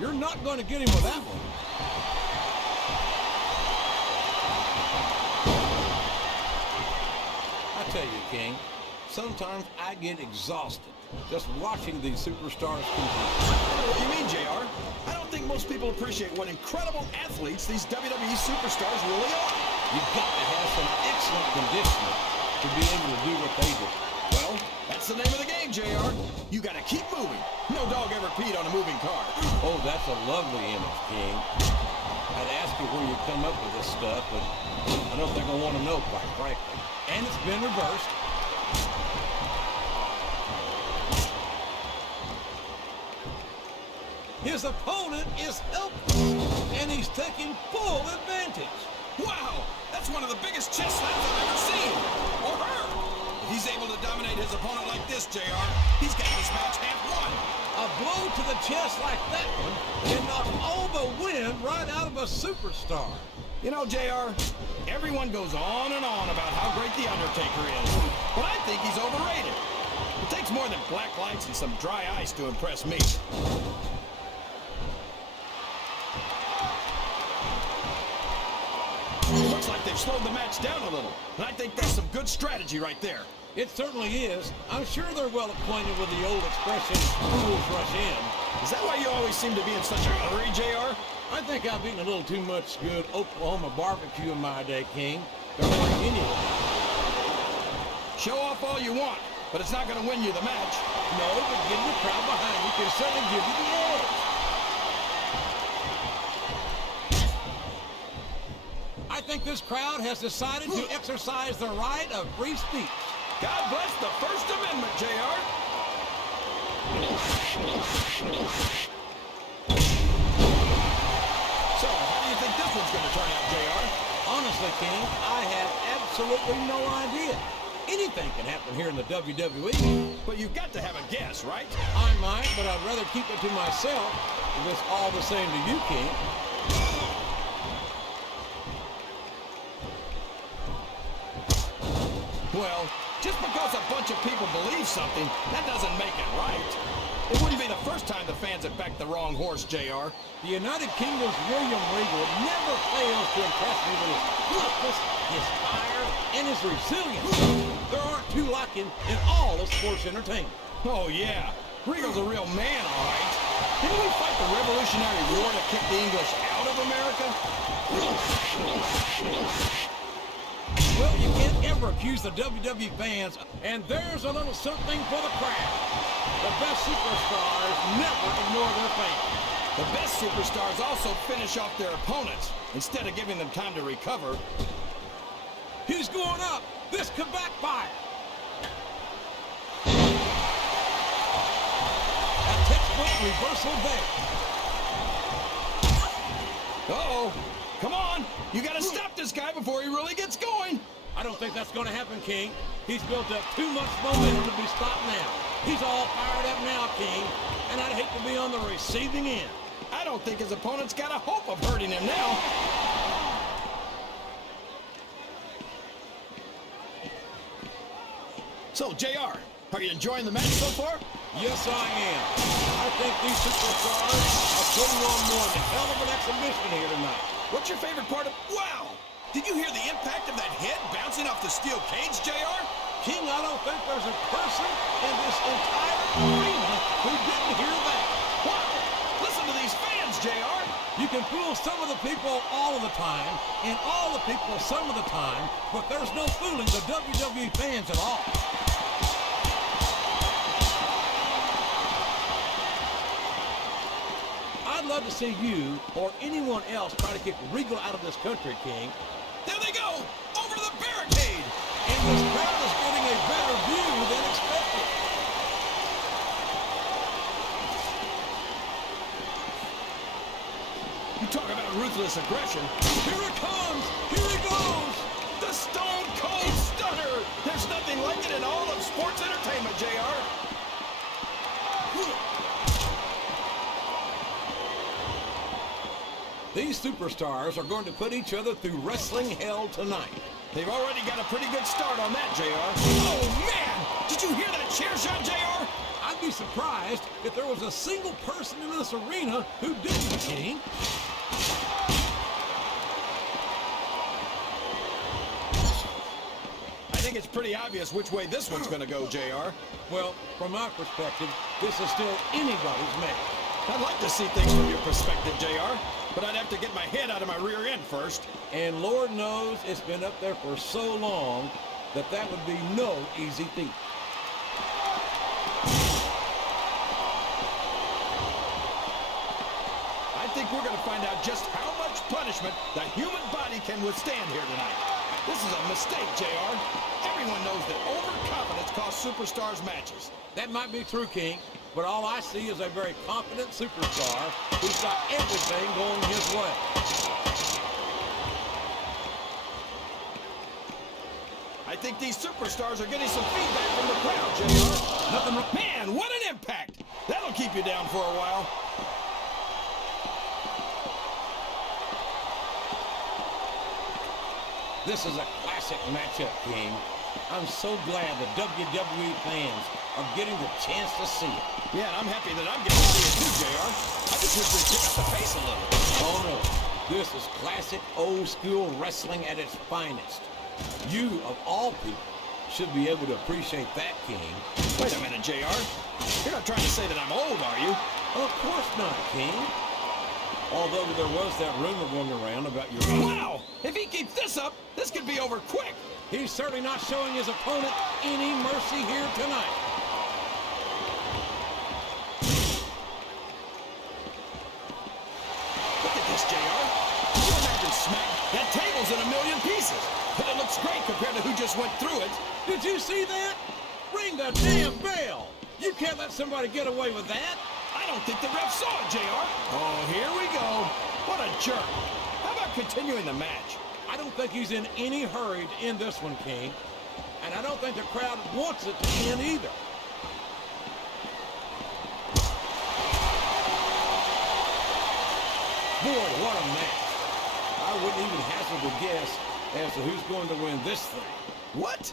You're not going to get him with that one. I tell you, King, sometimes I get exhausted just watching these superstars compete. I know what you mean, JR. I don't think most people appreciate what incredible athletes these WWE superstars really are. You've got to have some excellent conditioning to be able to do what they do. Well, that's the name of the game, JR. You gotta keep moving. No dog ever peed on a moving car. Oh, that's a lovely image, King. I'd ask you where you come up with this stuff, but I don't think I want to know, quite frankly. And it's been reversed. His opponent is helpless, and he's taking full advantage. Wow, that's one of the biggest chest slams I've ever seen. Or her. If he's able to dominate his opponent like this, JR, he's got this match half won. A blow to the chest like that one can knock all the wind right out of a superstar. You know, JR, everyone goes on and on about how great the Undertaker is, but I think he's overrated. It takes more than black lights and some dry ice to impress me. Looks like they've slowed the match down a little, and I think that's some good strategy right there. It certainly is. I'm sure they're well acquainted with the old expression, fools rush in. Is that why you always seem to be in such a hurry, JR? I think I've eaten a little too much good Oklahoma barbecue in my day, King. Don't worry anyway. Show off all you want, but it's not going to win you the match. No, but getting the crowd behind you can certainly give you the edge. I think this crowd has decided to exercise the right of free speech. God bless the First Amendment, JR. So, how do you think this one's going to turn out, JR? Honestly, King, I have absolutely no idea. Anything can happen here in the WWE. But you've got to have a guess, right? I might, but I'd rather keep it to myself if it's all the same to you, King. Well, just because a bunch of people believe something, that doesn't make it right. It wouldn't be the first time the fans have backed the wrong horse, JR. The United Kingdom's William Regal never fails to impress me with his toughness, his fire, and his resilience. There aren't two like him in all of sports entertainment. Oh, yeah. Regal's a real man, all right. Didn't we fight the Revolutionary War to kick the English out of America? Well, you can't ever accuse the WWE fans, and there's a little something for the crowd. The best superstars never ignore their fans. The best superstars also finish off their opponents instead of giving them time to recover. He's going up. This could backfire. A textbook reversal there. Uh-oh. Come on. You got to stop this guy before he really gets going. I don't think that's going to happen, King. He's built up too much momentum to be stopped now. He's all fired up now, King, and I'd hate to be on the receiving end. I don't think his opponent's got a hope of hurting him now. So, JR, are you enjoying the match so far? Yes, I am. I think these superstars are putting on more than a hell of an exhibition here tonight. What's your favorite part of... Wow! Did you hear the impact of that head bouncing off the steel cage, JR? King, I don't think there's a person in this entire arena who didn't hear that. Wow! Listen to these fans, JR! You can fool some of the people all of the time, and all the people some of the time, but there's no fooling the WWE fans at all. I'd love to see you or anyone else try to kick Regal out of this country, King. There they go! Over the barricade! And this crowd is getting a better view than expected. You talk about ruthless aggression. Here it comes! Here he goes! The Stone Cold Stunner! There's nothing like it in all of sports entertainment, JR. These superstars are going to put each other through wrestling hell tonight. They've already got a pretty good start on that, JR. Oh, man! Did you hear that chair shot, JR? I'd be be surprised if there was a single person in this arena who didn't, King. I think it's pretty obvious which way this one's going to go, JR. Well, from my perspective, this is still anybody's match. I'd like to see things from your perspective, JR, but I'd have to get my head out of my rear end first. And Lord knows it's been up there for so long that that would be no easy feat. I think we're going to find out just how much punishment the human body can withstand here tonight. This is a mistake, JR. Everyone knows that overconfidence costs superstars matches. That might be true, King, but all I see is a very confident superstar who's got everything going his way. I think these superstars are getting some feedback from the crowd, JR. Nothing wrong. Man, what an impact! That'll keep you down for a while. This is a classic matchup, King. I'm so glad the WWE fans are getting the chance to see it. Yeah, and I'm happy that I'm getting to see it too, JR. I just wish we'd pick up the pace a little. Oh no, this is classic old school wrestling at its finest. You, of all people, should be able to appreciate that, King. Wait a minute, JR. You're not trying to say that I'm old, are you? Of course not, King. Although there was that rumor going around about your... Wow! If he keeps this up, this could be over quick. He's certainly not showing his opponent any mercy here tonight. Look at this, JR. Can you imagine Smack? That table's in a million pieces. But it looks great compared to who just went through it. Did you see that? Ring the damn bell! You can't let somebody get away with that. I don't think the ref saw it, JR. Oh, here we go. What a jerk. How about continuing the match? I don't think he's in any hurry to end this one, King. And I don't think the crowd wants it to end either. Boy, what a match. I wouldn't even hazard a guess as to who's going to win this thing. What?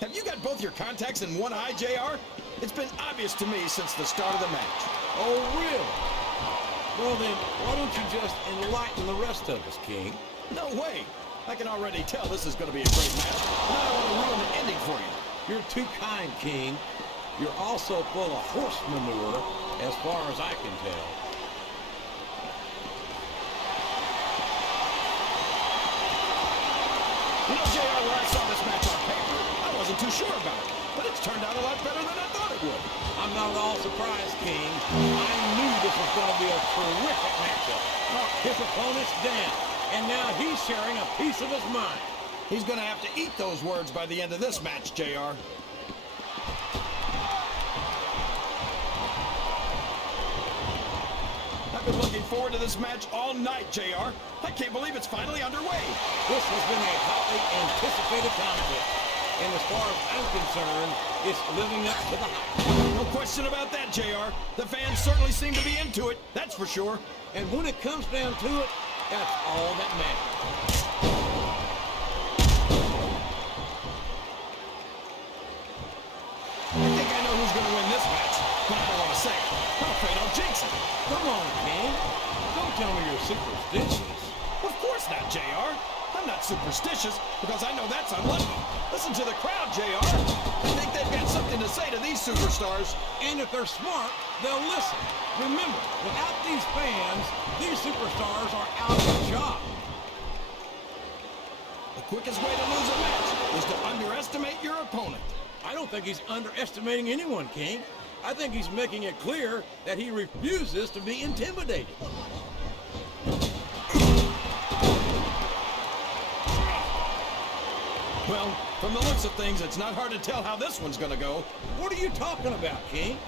Have you got both your contacts in one eye, JR? It's been obvious to me since the start of the match. Oh, really? Well then, why don't you just enlighten the rest of us, King? No way. I can already tell this is going to be a great match, and I don't want to ruin the ending for you. You're too kind, King. You're also full of horse manure, as far as I can tell. You know, JR, when I saw this match on paper, I wasn't too sure about it, but it's turned out a lot better than I thought it would. I'm not at all surprised, King. I knew this was going to be a terrific matchup. His opponent's down, and now he's sharing a piece of his mind. He's going to have to eat those words by the end of this match, JR. I've been looking forward to this match all night, JR. I can't believe it's finally underway. This has been a hotly anticipated conflict, and as far as I'm concerned, it's living up to the hype. No question about that, JR. The fans certainly seem to be into it, that's for sure. And when it comes down to it, that's all that matters. I think I know who's going to win this match, but I don't want to say it. I'm afraid I'll jinx it. Come on, King. Don't tell me you're superstitious. Of course not, JR. I'm not superstitious because I know that's unlucky. Listen to the crowd, JR. I think they've got something to say to these superstars. And if they're smart, they'll listen. Remember, without these fans, these superstars are out of a job. The quickest way to lose a match is to underestimate your opponent. I don't think he's underestimating anyone, King. I think he's making it clear that he refuses to be intimidated. Well, from the looks of things, it's not hard to tell how this one's going to go. What are you talking about, King?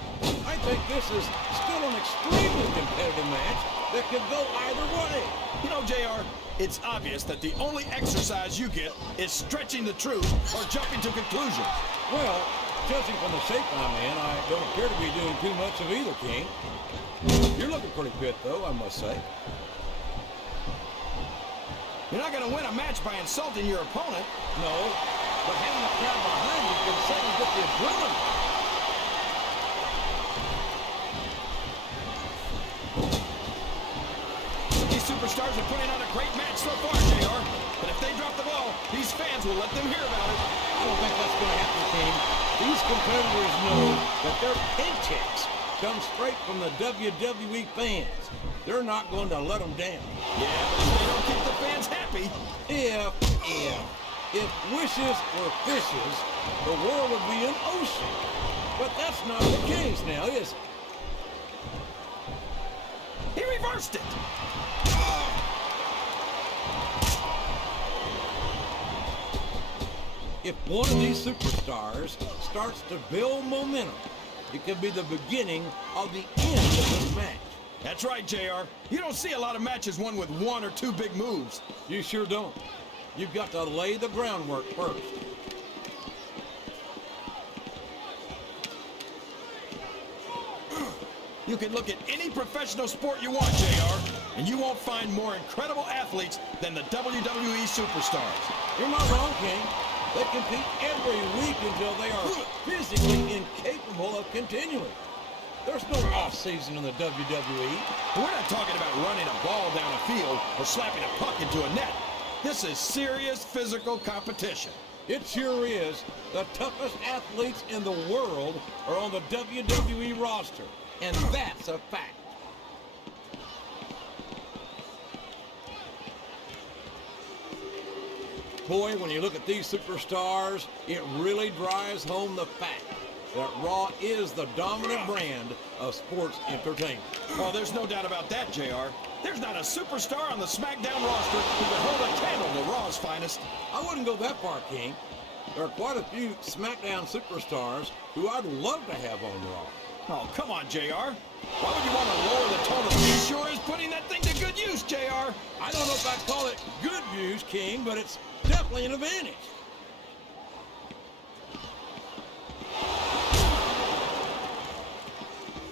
I think this is still an extremely competitive match that could go either way. You know, JR, it's obvious that the only exercise you get is stretching the truth or jumping to conclusions. Well, judging from the shape I'm in, I don't appear to be doing too much of either, King. You're looking pretty fit, though, I must say. You're not going to win a match by insulting your opponent. No, but having the crowd behind you can certainly get the adrenaline. are putting on a great match so far, JR. But if they drop the ball, these fans will let them hear about it. I don't think that's going to happen, King. These competitors know that their paychecks come straight from the WWE fans. They're not going to let them down. Yeah, but if they don't keep the fans happy. If wishes were fishes, the world would be an ocean. But that's not the case now, is it? He reversed it. If one of these superstars starts to build momentum, it could be the beginning of the end of this match. That's right, JR. You don't see a lot of matches won with one or two big moves. You sure don't. You've got to lay the groundwork first. You can look at any professional sport you want, JR, and you won't find more incredible athletes than the WWE superstars. You're not wrong, King. They compete every week until they are physically incapable of continuing. There's no off-season in the WWE. We're not talking about running a ball down a field or slapping a puck into a net. This is serious physical competition. It sure is. The toughest athletes in the world are on the WWE roster, and that's a fact. Boy, when you look at these superstars, it really drives home the fact that Raw is the dominant brand of sports entertainment. Well, there's no doubt about that, JR. There's not a superstar on the Smackdown roster who can hold a candle to Raw's finest. I wouldn't go that far, King. There are quite a few Smackdown superstars who I'd love to have on Raw. Oh, come on, JR. Why would you want to lower the tone of the He sure is putting that thing to good use, JR. I don't know if I'd call it good use, King, but it's definitely an advantage.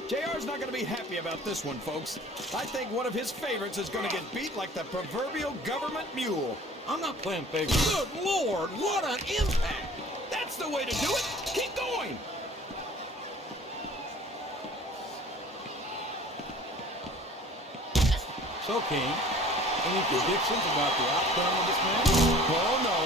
JR's not going to be happy about this one, folks. I think one of his favorites is going to get beat like the proverbial government mule. I'm not playing favorites. Good Lord, what an impact! That's the way to do it. Keep going. So, King, any predictions about the outcome of this match? Oh, no.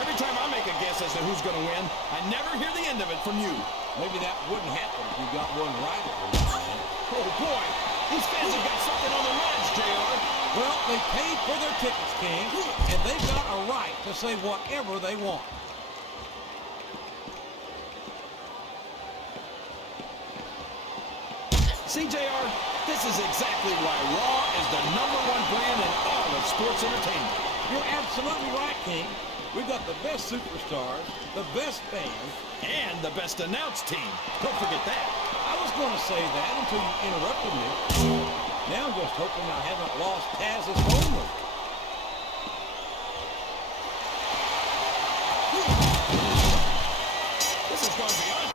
Every time I make a guess as to who's going to win, I never hear the end of it from you. Maybe that wouldn't happen if you got one right every now and then. Oh, boy. These fans have got something on their minds, JR. Well, they paid for their tickets, King, and they've got a right to say whatever they want. See, JR, this is exactly why Raw is the #1 brand in all of sports entertainment. You're absolutely right, King. We've got the best superstars, the best fans, and the best announced team. Don't forget that. I was going to say that until you interrupted me. Now I'm just hoping I haven't lost Taz's homework. This is going to be on.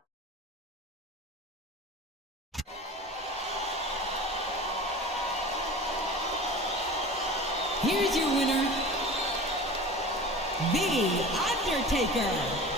Here's your winner, The Undertaker.